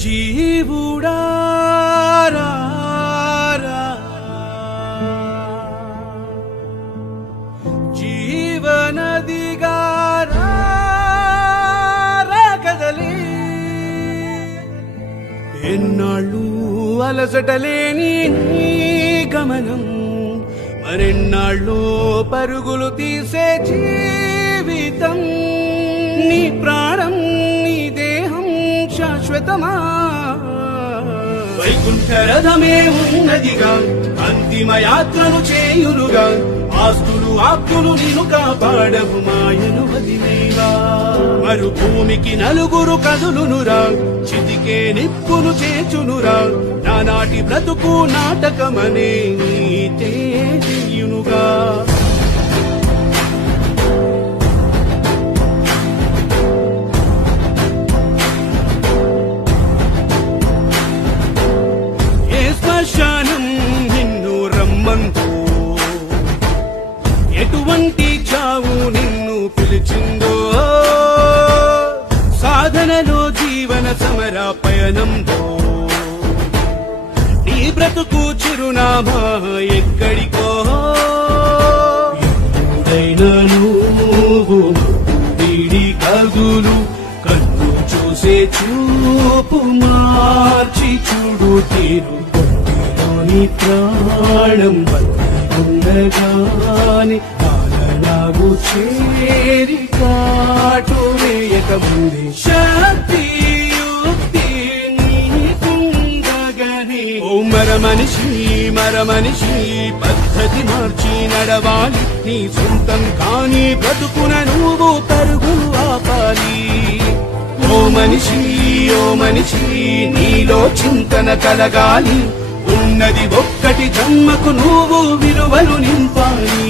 జీవుడా జీవనదిగా కదలి ఎన్నాళ్ళు అలసటలేని గమనం మరెన్నాళ్ళు పరుగులు తీసే జీవితం నీ ప్రాణం నీ దేహం శాశ్వతమా వైకుంఠ రథమే ఉన్నదిగా అంతిమ యాత్రను చేయునుగా ఆస్తులు ఆప్తులు నిన్ను కాపాడవు మాయను వదిలేవా మరుభూమికి నలుగురు కదులునురా చితికే నిప్పును చేచునురా నానాటి బ్రతుకు నాటకమనే నీతేయునుగా ఏ శ్మశానం నిన్ను రమ్మంతో ఎటువంటి చావు నిన్ను పిలిచిందో సాధనలో జీవన సమర పయనంలో నీ బ్రతుకు చిరునామా ఎక్కడికో ఎప్పుడైనా నువ్వు వీడి కదులు కన్ను చూసే చూపు మార్చి చూడు తీరు నీ ప్రాణం ఉండగాని కాలనాగు చేరి కాటు వేయకముంది శక్తి యుక్తి నీకుండగని ఓ మరమనిషి పద్ధతి మార్చి నడవాలి నీ సొంతం కాని బ్రతుకున నువ్వు పరుగులు ఆపాలి ఓ మనిషి నీలో చింతన కలగాలి ఉన్నది ఒక్కటి జన్మకు నువ్వు విలువలు నింపాలి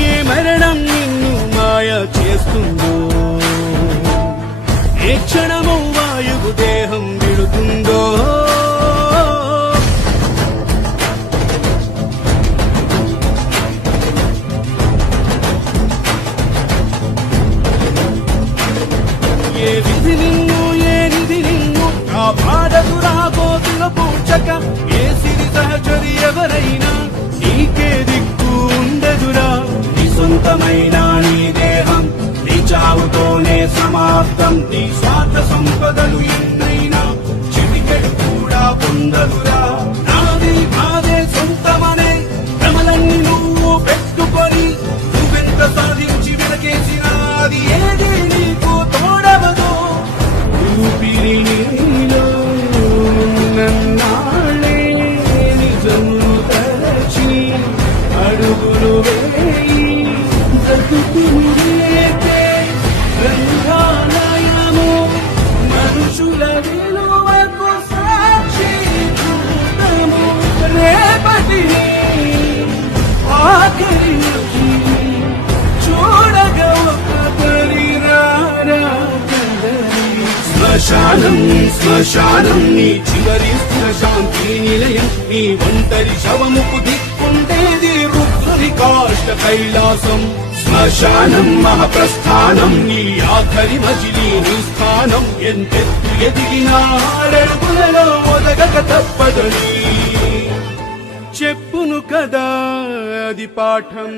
ఏ మరణం నిన్ను మాయ చేస్తుందో ఏ క్షణము వాయువు దేహం విడుతుందో ఏ విధి నిన్ను ఏ నిధి నిన్ను కాపాడదురా గోతుల పూచక ఏ సిరి సహచరి ఎవరైనా నీకే దిక్కు ఉండదురా నీ సొంతమైన నీ దేహం నీ చావుతోనే సమాప్తం నీ స్వార్థ సంపదలు ఎన్నైనా చిటికెడు కూడా పొందదురా నాదే సొంతమనే భ్రమలన్నీ నువ్వు పెట్టుకొని నువ్వెంత సాధించి వెనకేసినా అది ఏది నీకు తోడవదు ఊపిరి నీలో నన్నాళ్ళే నిజము తలచి అడుగులు వేయి బ్రతుకుమురేతే గ్రంథాలయము మనుషుల విలువకు సాక్షి చూడము రేపటిని ఆఖరి నుంచి చూడగా ఒక పరిరారా శ్మశానం నీ చివరి స్థిర శాంతి నిలయం నీ ఒంటరి శవముకు దిక్కుంటేది రుద్రుని కాష్ట కైలాసం శ్మశానం మహాప్రస్థానం నీ ఆఖరి మజిలీ నీ స్థానం ఎంతెత్తు ఎదిగినా అడుగులలో ఒదగక తప్పదని చెప్పును కదా అది పాఠం